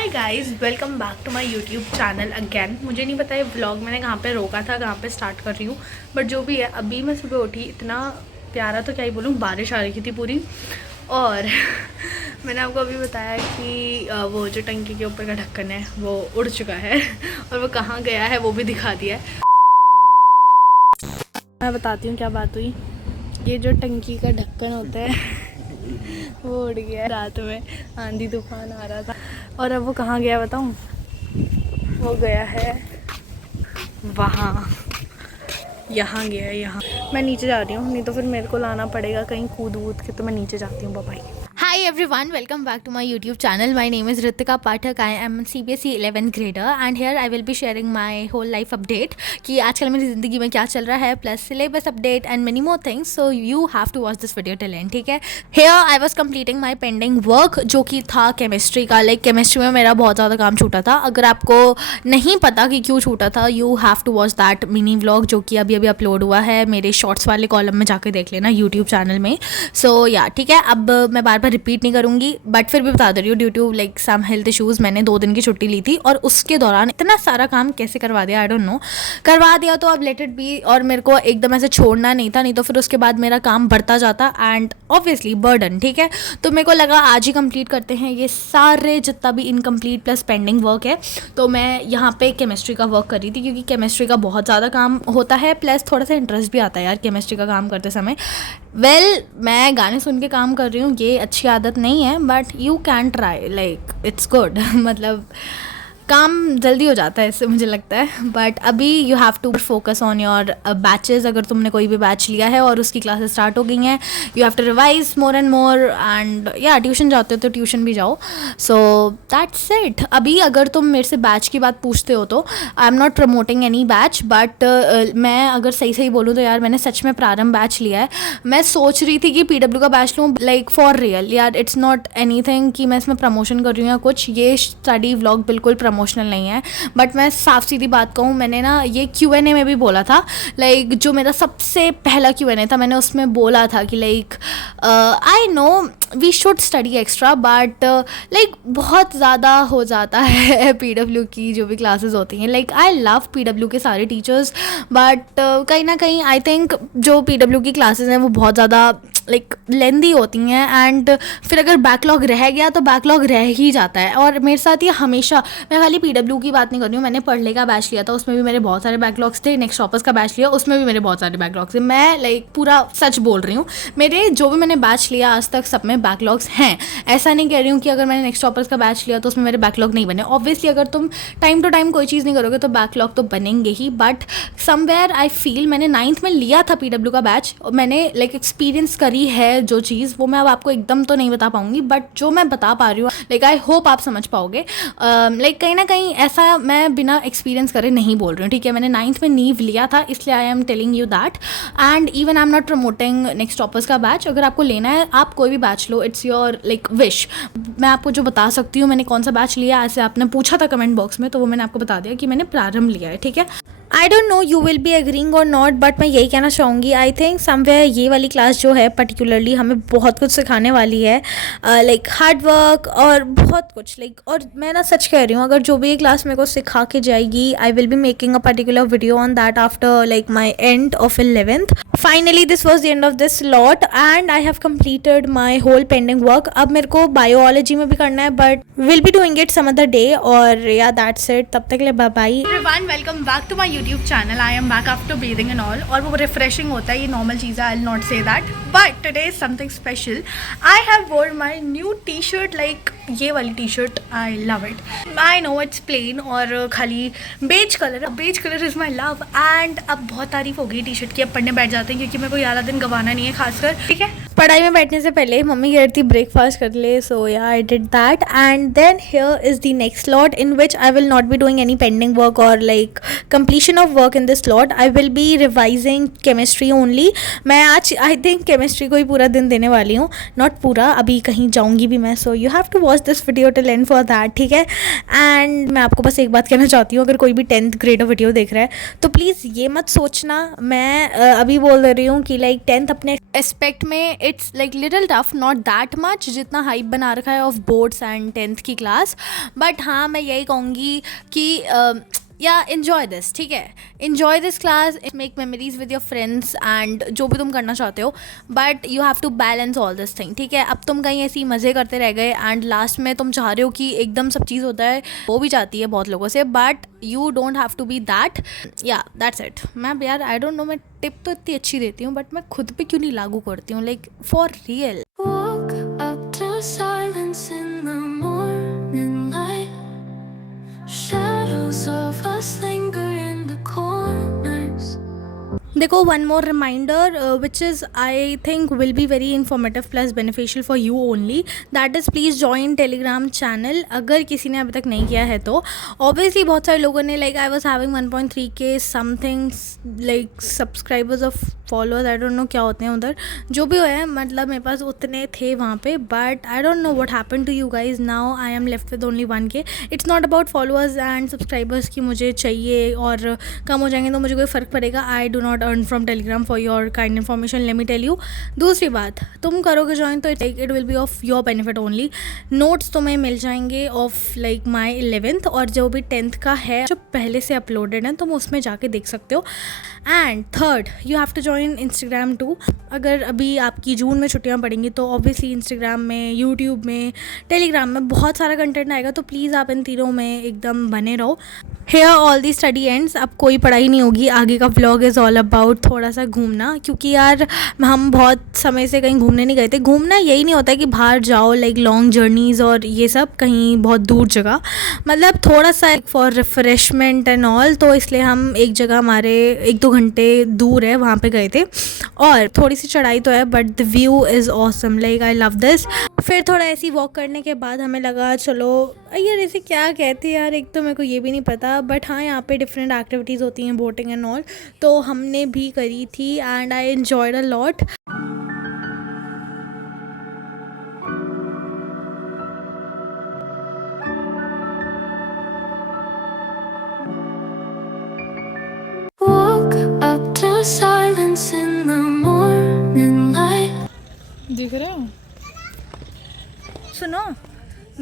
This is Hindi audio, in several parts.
Hi guys, welcome back to my YouTube channel again. मुझे नहीं पता ये व्लॉग मैंने कहाँ पे रोका था, कहाँ पे स्टार्ट कर रही हूँ, बट जो भी है अभी मैं सुबह उठी, इतना प्यारा तो क्या ही बोलूँ, बारिश आ रही थी पूरी। और मैंने आपको अभी बताया कि वो जो टंकी के ऊपर का ढक्कन है वो उड़ चुका है और वो कहाँ गया है वो भी दिखा दिया है। मैं बताती हूँ क्या बात हुई। ये जो टंकी का ढक्कन होता है वो उड़ गया। रात में आंधी तूफान आ रहा था और अब वो कहाँ गया बताऊँ? वो गया है वहाँ, यहाँ गया है यहाँ। मैं नीचे जा रही हूँ, नहीं तो फिर मेरे को लाना पड़ेगा कहीं कूद वूद के, तो मैं नीचे जाती हूँ। Bye. Hi everyone, welcome back to my YouTube channel. My name is Ritika Pathak. I am a CBSE 11th grader and here I will be sharing my whole life update कि आजकल मेरी ज़िंदगी में क्या चल रहा है, plus syllabus update and many more things. So you have to watch this video till end, ठीक है? Here I was completing my pending work जो कि था chemistry का। Like chemistry में मेरा बहुत ज़्यादा काम छूटा था। अगर आपको नहीं पता कि क्यों छूटा था, you have to watch that mini vlog जो कि अभी अपलोड हुआ है मेरे शॉर्ट्स वाले कॉलम में, जाकर देख लेना यूट्यूब चैनल में। सो या ठीक है, अब मैं बार बार रिपीट नहीं करूँगी, बट फिर भी बता दे रही हूँ, due to like some health issues मैंने 2 दिन की छुट्टी ली थी और उसके दौरान इतना सारा काम कैसे करवा दिया, आई डोंट नो। करवा दिया तो अब लेट इट बी, और मेरे को एकदम ऐसे छोड़ना नहीं था, नहीं तो फिर उसके बाद मेरा काम बढ़ता जाता एंड ऑब्वियसली बर्डन, ठीक है। तो मेरे को लगा आज ही कंप्लीट करते हैं ये सारे जितना भी इनकम्प्लीट प्लस पेंडिंग वर्क है। तो मैं यहाँ पे केमिस्ट्री का वर्क कर रही थी क्योंकि केमिस्ट्री का बहुत ज़्यादा काम होता है, प्लस थोड़ा सा इंटरेस्ट भी आता है यार केमिस्ट्री का काम करते समय। मैं गाने सुन के काम कर रही हूँ, ये अच्छी आदत नहीं है, but you can try, like it's good. मतलब काम जल्दी हो जाता है इससे, मुझे लगता है। बट अभी you have to focus on your batches. अगर तुमने कोई भी बैच लिया है और उसकी क्लासेस स्टार्ट हो गई हैं, you have to revise more and more and या ट्यूशन जाते हो तो ट्यूशन भी जाओ। So that's it. अभी अगर तुम मेरे से बैच की बात पूछते हो तो I am not promoting any batch, but मैं अगर सही सही बोलूँ तो यार मैंने सच में प्रारंभ बैच लिया है। मैं सोच रही थी कि PW का बैच लूँ, लाइक फॉर रियल यार। इट्स नॉट एनीथिंग कि मैं इसमें प्रमोशन कर रही हूँ या कुछ, ये स्टडी व्लॉग बिल्कुल प्रमोशनल नहीं है। बट मैं साफ सीधी बात कहूँ, मैंने ना ये Q&A में भी बोला था, लाइक जो मेरा सबसे पहला Q&A था, मैंने उसमें बोला था कि like I know we should study extra, but like बहुत ज़्यादा हो जाता है PW की जो भी क्लासेस होती हैं। लाइक आई लव PW के सारे टीचर्स, बट कहीं ना कहीं आई थिंक जो PW की क्लासेस हैं वो बहुत ज़्यादा लाइक लेंदी होती हैं एंड फिर अगर बैकलॉग रह गया तो बैकलॉग रह ही जाता है। और मेरे साथ ये हमेशा, मैं खाली PW की बात नहीं कर रही हूँ, मैंने पढ़ले का बैच लिया था, उसमें भी मेरे बहुत सारे बैकलॉग्स थे। नेक्स्ट टॉपर्स का बैच लिया, उसमें भी मेरे बहुत सारे बैकलॉग्स थे। मैं लाइक पूरा सच बोल रही हूँ, मेरे जो भी मैंने बैच लिया आज तक सब में बैकलॉग्स हैं। ऐसा नहीं कह रही हूँ कि अगर मैंने नेक्स्ट टॉपर्स का बैच लिया तो उसमें मेरे बैकलॉग नहीं बने। ऑब्वियसली अगर तुम टाइम टू टाइम कोई चीज़ नहीं करोगे तो बैकलॉग तो बनेंगे ही, बट समवेयर आई फील मैंने 9th में लिया था PW का बैच, मैंने लाइक एक्सपीरियंस करी है जो चीज़, वो मैं अब आपको एकदम तो नहीं बता पाऊंगी, बट जो मैं बता पा रही हूँ लाइक आई होप आप समझ पाओगे। लाइक कहीं ना कहीं ऐसा मैं बिना एक्सपीरियंस करे नहीं बोल रही हूँ, ठीक है। मैंने 9th में नीव लिया था, इसलिए I am telling you that. And even I am not promoting next toppers का बैच। अगर आपको लेना है आप कोई भी batch low, it's your like wish. मैं आपको जो बता सकती हूँ मैंने कौन सा बैच लिया, ऐसे आपने पूछा था कमेंट बॉक्स में, तो वो मैंने आपको बता दिया कि मैंने प्रारंभ लिया है, ठीक है। आई don't no you will be agreeing और नॉट, बट मैं यही कहना चाहूँगी, आई थिंक समवेयर ये वाली क्लास जो है पर्टिकुलरली हमें बहुत कुछ सिखाने वाली है, लाइक हार्ड वर्क और बहुत कुछ लाइक। और मैं ना सच कह रही हूँ, अगर जो भी ये क्लास मेरे को सिखा के जाएगी, I will be making a particular video on that after like my end of 11th। Finally this was the end of this lot and I have completed my whole pending work. अब मेरे को बायोलॉजी में भी करना है, but will be doing it some other day. और या दैट्स इट, तब तक के लिए bye bye everyone, welcome back to my YouTube channel. I am back after bathing and all, और वो रिफ्रेशिंग होता है, ये नॉर्मल चीज़ है, I will not say that, but today is something special. I have wore my new T shirt, like ये वाली T shirt, I love it. I know it's plain और खाली beige colour is my love. And अब बहुत तारीफ हो गई टी शर्ट की, अब पढ़ने बैठ जाते हैं क्योंकि मेरे को 11 दिन गंवाना नहीं है खासकर, ठीक है। पढ़ाई में बैठने से पहले मम्मी कह रही थी ब्रेकफास्ट कर ले, सो या I did that. And then here is the next lot in which I will not be doing any pending work और like completion completion of work in this lot I will be revising chemistry only. मैं आज आई थिंक केमिस्ट्री को ही पूरा दिन देने वाली हूँ, नॉट पूरा, अभी कहीं जाऊँगी भी मैं. So you have to watch this video till end for that, ठीक है. एंड मैं आपको बस एक बात कहना चाहती हूँ, अगर कोई भी 10th ग्रेड वीडियो देख रहा है तो प्लीज़ ये मत सोचना, मैं अभी बोल रही हूँ कि लाइक 10th अपने एस्पेक्ट में it's like little tough, not that much जितना हाइप बना रखा है ऑफ बोर्ड्स एंड 10th की क्लास. बट हाँ, मैं यही कहूँगी कि या इन्जॉय दिस, ठीक है. Enjoy this class, make memories with your friends and जो भी तुम करना चाहते हो, but you have to balance all this thing, ठीक है. अब तुम कहीं ऐसी मज़े करते रह गए एंड लास्ट में तुम चाह रहे हो कि एकदम सब चीज़ होता है, वो भी चाहती है बहुत लोगों से, but you don't have to be that. या दैट्स इट. मैं यार आई डोंट नो, मैं टिप तो इतनी अच्छी देती हूँ बट मैं खुद पे क्यों नहीं लागू करती हूँ, लाइक फॉर रियल. देखो, one more reminder which is I think will be very informative plus beneficial for you only, that is please join Telegram channel. अगर किसी ने अभी तक नहीं किया है तो ऑब्वियसली बहुत सारे लोगों ने, like I was having 1.3K something like subscribers of followers, I don't no क्या होते हैं उधर, जो भी है, मतलब मेरे पास उतने थे वहाँ पे. But I don't know what happen to you guys. Now I am left with only 1K. It's not about followers and subscribers की मुझे चाहिए और कम हो जाएंगे तो मुझे कोई फ़र्क पड़ेगा. I do not earn from Telegram for your kind information, let me tell you. दूसरी बात, तुम करोगे ज्वाइन तो it will be of your benefit only. Notes तुम्हें मिल जाएंगे ऑफ लाइक माई 11th और जो भी 10th का है जो पहले से अपलोडेड है, तुम उसमें जाके देख सकते हो. And third, you have to join Instagram too. अगर अभी आपकी जून में छुट्टियां पड़ेंगी तो ऑब्वियसली इंस्टाग्राम में, यूट्यूब में, टेलीग्राम में बहुत सारा कंटेंट आएगा, तो प्लीज़ आप इन तीनों में एकदम बने रहो. Here all the study ends. अब कोई पढ़ाई नहीं होगी, आगे का व्लॉग इज़ ऑल अबाउट थोड़ा सा घूमना, क्योंकि यार हम बहुत समय से कहीं घूमने नहीं गए थे. घूमना यही नहीं होता है कि बाहर जाओ लाइक लॉन्ग जर्नीज़ और ये सब, कहीं बहुत दूर जगह, मतलब थोड़ा सा फॉर रिफ्रेशमेंट एंड ऑल. तो इसलिए हम एक जगह हमारे 1-2 घंटे दूर है, वहाँ पे गए थे और थोड़ी सी चढ़ाई तो है but the view is awesome, like I love this. फिर थोड़ा ऐसी वॉक करने के बाद हमें लगा चलो यार इसे क्या कहते हैं यार, एक तो मेरे को ये भी नहीं पता, बट हाँ यहाँ पे डिफरेंट एक्टिविटीज़ होती हैं, बोटिंग एंड ऑल, तो हमने भी करी थी and I enjoyed a lot. Silence in the morning light. दिख रहा हूँ. सुनो,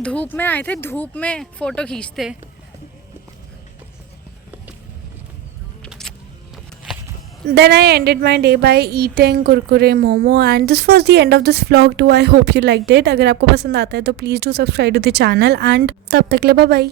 धूप में आए थे, धूप में फोटो खींचते. Then I ended my day by eating kurkure momo and this was the end of this vlog too. I hope you liked it. अगर आपको पसंद आता है तो please do subscribe to the channel and तब तक ले bye bye.